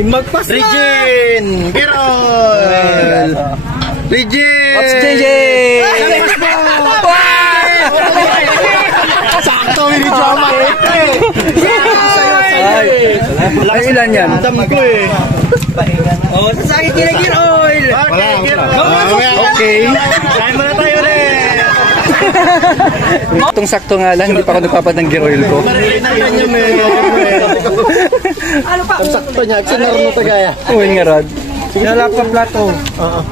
Magpas na! Regine! Girl! Regine! Pops JJ! Sakto, hindi drama Ay, ilan yan? Dam ko eh. Oh, sasakit kina gear oil. Okay. Kain muna tayo ulit. Itong sakto nga lang, hindi pa ako nagpapad ng gear oil ko. Ano pa? Ang sakto niya, sinar mo tagaya. Uy nga rad. Sinalap ka plato. Oo.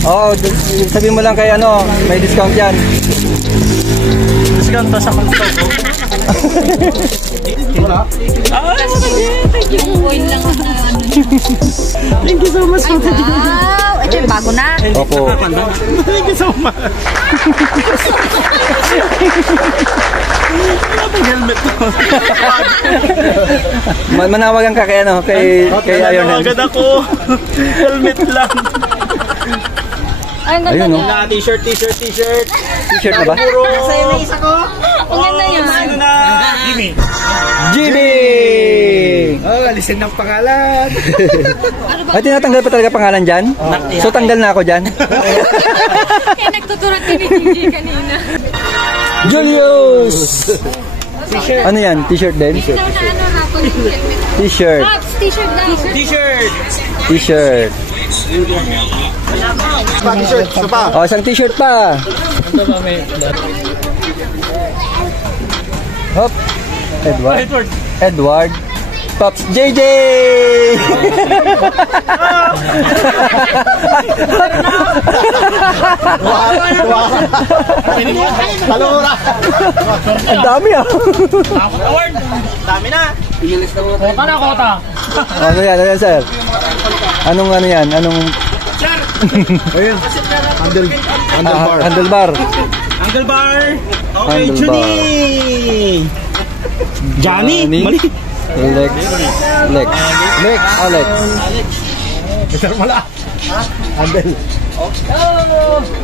Oo, sabihin mo lang kay ano, may discount yan. Discount pa sa konto. Wala? Yung oil lang na ano. Thank you so much. Wow! Ito yung bago na. Opo. Thank you so much. Helmet ko. Manawagan ka kay ano, kay Iron Man. Agad ako. Helmet lang. Ay, ang ganda Ayun, niya. T-shirt. T-shirt na ba? Sa'yo na isa ko. Ang ganda niya. Ano na? Jimmy. Jimmy! Oh, alisin ng pangalan. Ay, tinatanggal pa talaga pangalan dyan? So, tanggal na ako dyan. Kaya nagtuturat din ni Gigi kanina. Julius! Ano yan? T-shirt din? Ikaw na ano hapon yung helmet. T-shirt. Pops, t-shirt daw. T-shirt. T-shirt. T-shirt. Isa pa. Oh, isang t-shirt pa. Hop. Edward. Pops JJ! Kalura. Ang dami ah. Award. Dami na. Kota. Ano yan? Ano yan, sir? Anong ano yan? Anong... Ayun. Handlebar. Handlebar. Handlebar. Okay, Handlebar. Johnny. Mali. Lex. Alex. Sir, wala. Handle.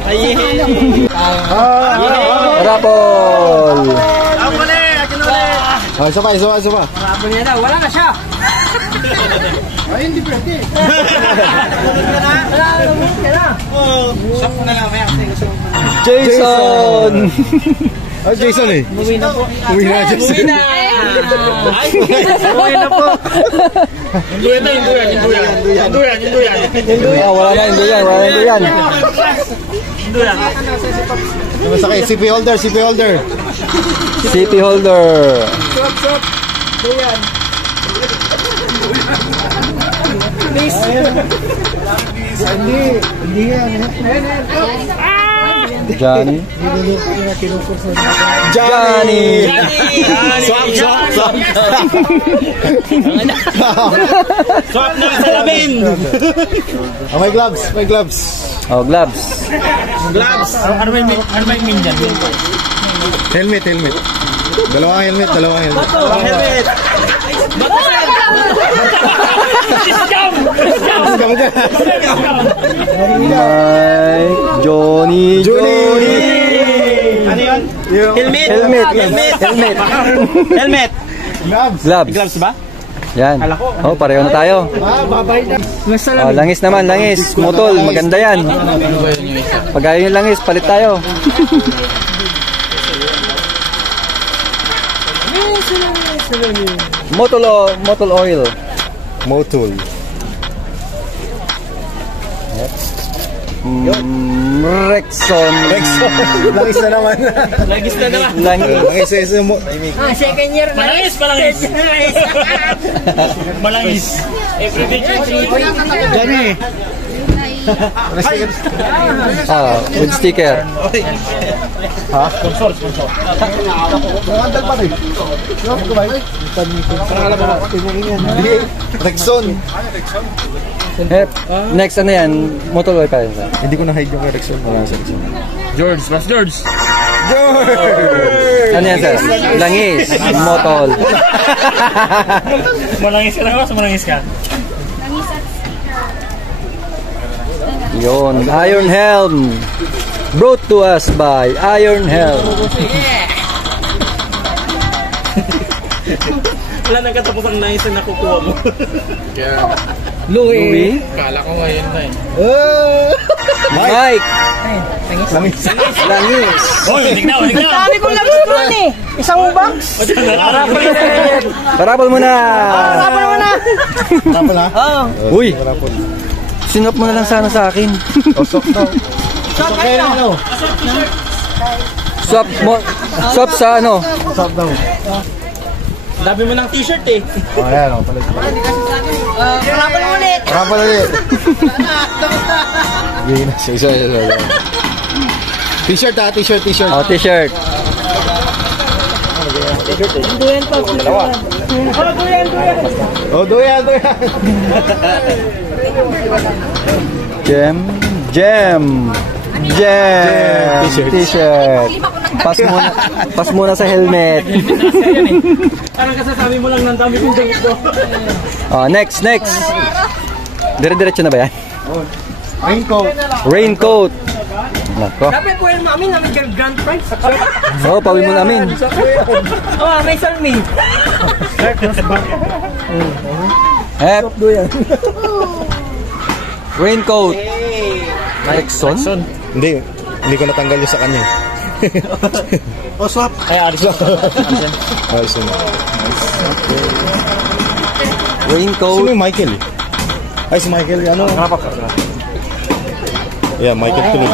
Ayun. Rapol. Ako ulit. Akin ulit. Isa pa. Rapol niya daw. Wala na siya. Ay, hindi pwede. Sakto na lang. Jason. Oh, Jason eh. Uwi na po. Uwi na, Jason. Uwi na. Ay, uwi na po. Hinduyan. Ah, wala na Hinduyan. Masakay, CP holder. CP holder. Stop. Hinduyan. Hindi yan. Johnny. Swap na sa lamin. Oh, may gloves. Oh, gloves. Ano may mean dyan? Helmet. Dalawang helmet. Helmet. Mike. Johnny. Ano yun? Helmet. Gloves. Gloves ba? Yan. Oh, pareho na tayo. Oh, langis naman. Motol, maganda yan. Pag ayaw yung langis, palit tayo. Motul oil. Motul. Rexon. Langis na naman. Langis mo. Second year na. Malangis. Everyday change. Johnny. With sticker. Ha? Nakandal pa rin. Rexon. Next, ano yan? Motor wifi pa rin. Hindi ko na-hide yung Rexon. Wala sa Rexon. George, mas George. Ano yan, sir? Langis. Motol. Malangis ka na ba? Malangis ka? Yun. Iron Helm. Brought to us by Iron Helm. Wala nang katapos ang langis na nakukuha mo. Louis. Kala ko ngayon na eh. Mike. Langis. Langis. Hoy, tignan. Sabi ko lang doon eh. Isang box. Parapol mo na. Tapos ha? Uy. Sinop mo na lang sana sa akin. Sok daw. Sok kayo na ano? Swap sa ano? Sok daw. Sabi mo ng t-shirt eh. Ayan o. Palit. Parapol ulit. Rapal ulit. Isa. T-shirt ha? T-shirt. Oh, t-shirt. Oh, duyan. Jam. T-shirt. Pas muna sa helmet. Parang kasasabi mo lang ng dami kong damit ko. Oh, next. Dire-diretso na ba yan? Raincoat. Nako. Dapat po yung mami namin grand prize. Oh, pawin mo namin. Oh, may salmi. Raincoat. Rexon? Hindi ko natanggal yung sa kanya. Swap. Ay, Arison. Ayos yun. Raincoat. Sino yung Michael? Ay, si Michael, ano? Yeah, Michael tuloy.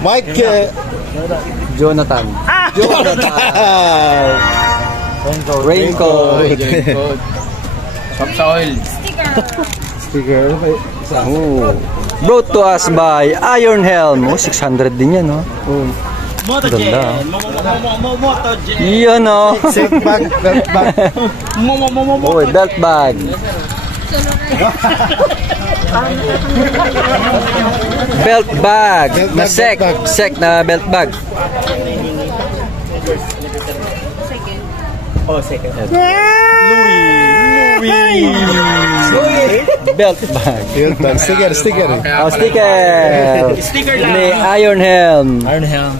Michael! Jonathan. Raincoat. Swap sa oil. Sticker. Oh. Brought to us by Iron Helm. Oh, 600 din yan, oh. Motogen. Ganda. Motogen. Yan, oh. Safe bag, belt bag. Oh, belt bag. Belt bag. Na sec. Sec na belt bag. Oh, second. Belt bag. Belt bag. Sticker. Oh, sticker. Sticker lang. Ni Iron Helm. Iron Helm.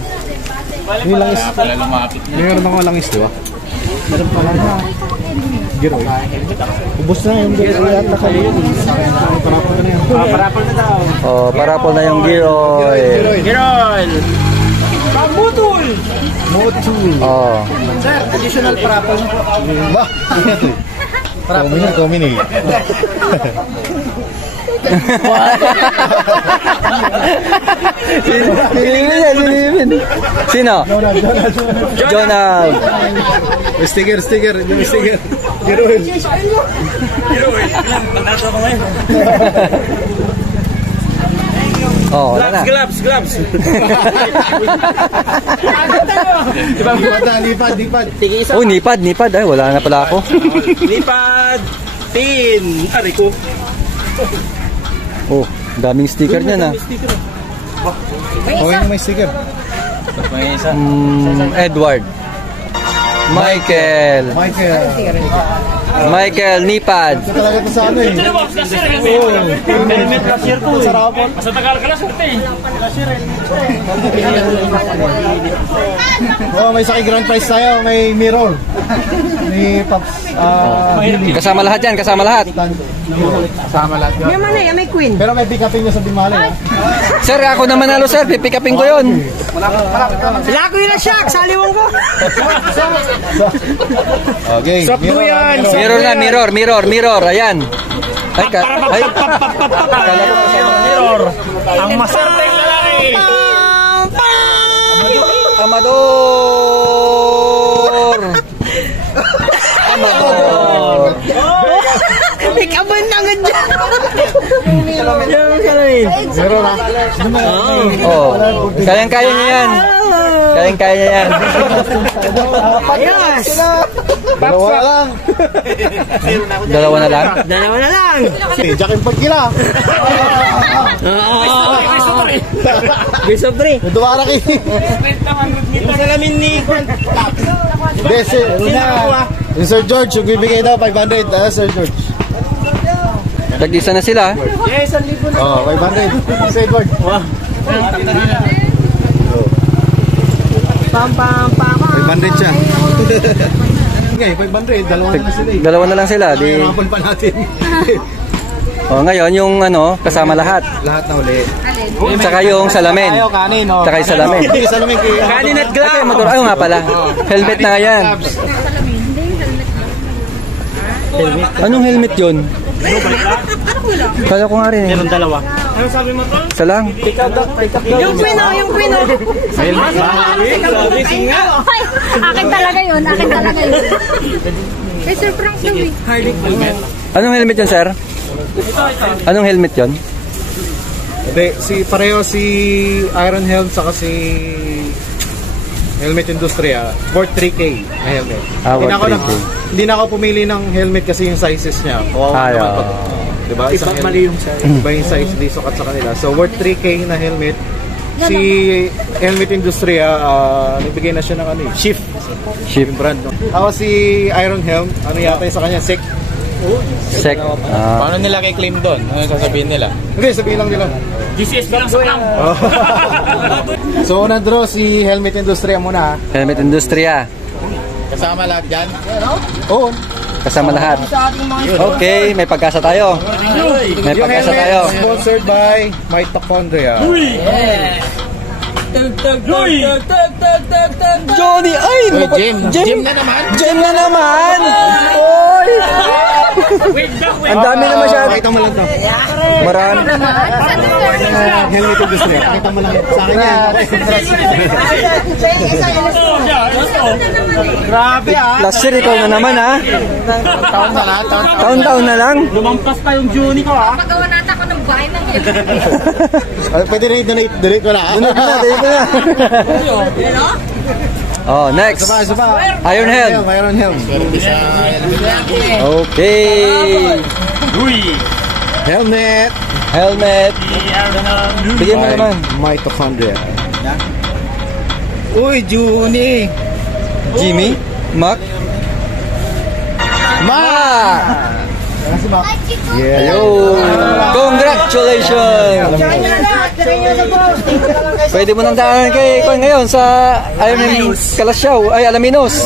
Yung langis. Meron ako langis, di ba? Meron pa lang na. Giro. Ubus na yung giro. Yata kayo. Parapol na yan. Parapol na daw. Oh, parapol na yung gear oil. Girol. Pambutul. Oh. Sir, additional parapol po. Ba? Komini. Sino? Jonald. Sticker. Yung sticker. Giro. Pagkaso ko ngayon. Oh, wala na. Gloves. Lipad. Oh, nipad. Ay, wala na pala ako. Lipad. Pin. Ari ko. Oh, daming sticker niyan, ah. Oh, yun may sticker. Edward. Michael, Nipad. Ito talaga ito sa ano eh. Helmet last year ko. Sa Tagal ka lang surte eh. Oh, may saki grand prize tayo. May mirror. Ni Pops. Kasama lahat yan, kasama lahat. May mana yan, may queen. Pero may pick upin nyo sa Bimali. Sir, ako na manalo, sir. Pipick upin ko yun. Wala ko yun na shock, saliwang ko. Okay. Mirror. Ayan. Ay, Mirror. Ang masarteng lalaki. Amador. May kaban na agad dyan. Yung salamin. Meron na. Oh, kayang-kaya niya yan. Kayang-kaya niya yan. Yes! Dalawa na lang. Dalawa na lang. Dalawa na lang. Jack and Pagkila. Gusto pre. Duwara kayo. Yung salamin ni Juan. Bese. Yung Sir George, yung bibigay daw 500. Sir George. Nag-isa na sila. Yes, 1,000 na. Oh, 500. Sir George. Pam, pam, pam. 500 siya. Okay, 500. Dalawa na sila eh. Dalawa na lang sila. Di... Hirapan pa natin. Oh, ngayon yung ano, kasama lahat. Lahat na uli. Tsaka yung salamin. Ayaw, kanin. Oh. Tsaka yung salamin. Salamin kayo. Kanin at glove. Okay, motor. Ayaw nga pala. Helmet na nga yan. Anong helmet yun? Kala ko nga rin eh. Meron dalawa. Ano sabi mo to? Isa lang. Yung pino, yung pino. Grabe, singa. Akin talaga yun, akin talaga yun. Kay Sir Frank daw eh. Anong helmet yun, sir? Anong helmet yun? Hindi, pareho si Iron Helm saka si Helmet Industria for 3K na helmet. Ah, Hindi na ako 3K. hindi na ako pumili ng helmet kasi yung sizes niya. Ah, yeah. Diba? Isang mali yung size. Iba yung size, di sukat sa kanila. So worth 3K na helmet. Si Helmet Industria, nagbigay na siya ng ano, Shift. Shift. Yung brand. No? Tapos si Iron Helm, ano yata yung sa kanya, SEC. Sec. Ah. Paano nila kay claim doon? Ano sasabihin nila? Hindi, sabihin lang nila. GCS lang sa clam. So, unang draw si Helmet Industria muna. Helmet Industria. Kasama lahat dyan? Oo. Kasama lahat. Okay, may pagkasa tayo. May Yung pagkasa helmet, tayo. sponsored by Mitochondria. Johnny! Ay! Jim na naman? Jim na naman! Oy! Ang dami na masyado. Pakita mo lang to. Marami. Helmet Industria. Pakita mo lang. Sa akin yan. Grabe ah. Last year, ikaw na naman ha. Taon na lahat? Taon-taon na lang. Lumampas pa yung Juni ko ah. Pagawa natin ako ng bahay ng yun. Pwede rin donate ko na. Dali ko na. Oh, next. Isa pa. Iron Helm. Iron Helm. Okay. Helmet. Helmet. Bigyan mo naman. Mitochondria. Uy, Juni. Jimmy? Mac? Mac! Yeah. Ayun! Congratulations! Pwede mo nang daanan kay Kwan ngayon sa Iron Kalasyaw, ay Alaminos.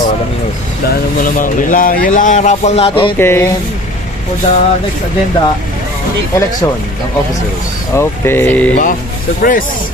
Yun lang ang raffle natin. Okay. And for the next agenda, election ng officers. Okay. Surprise!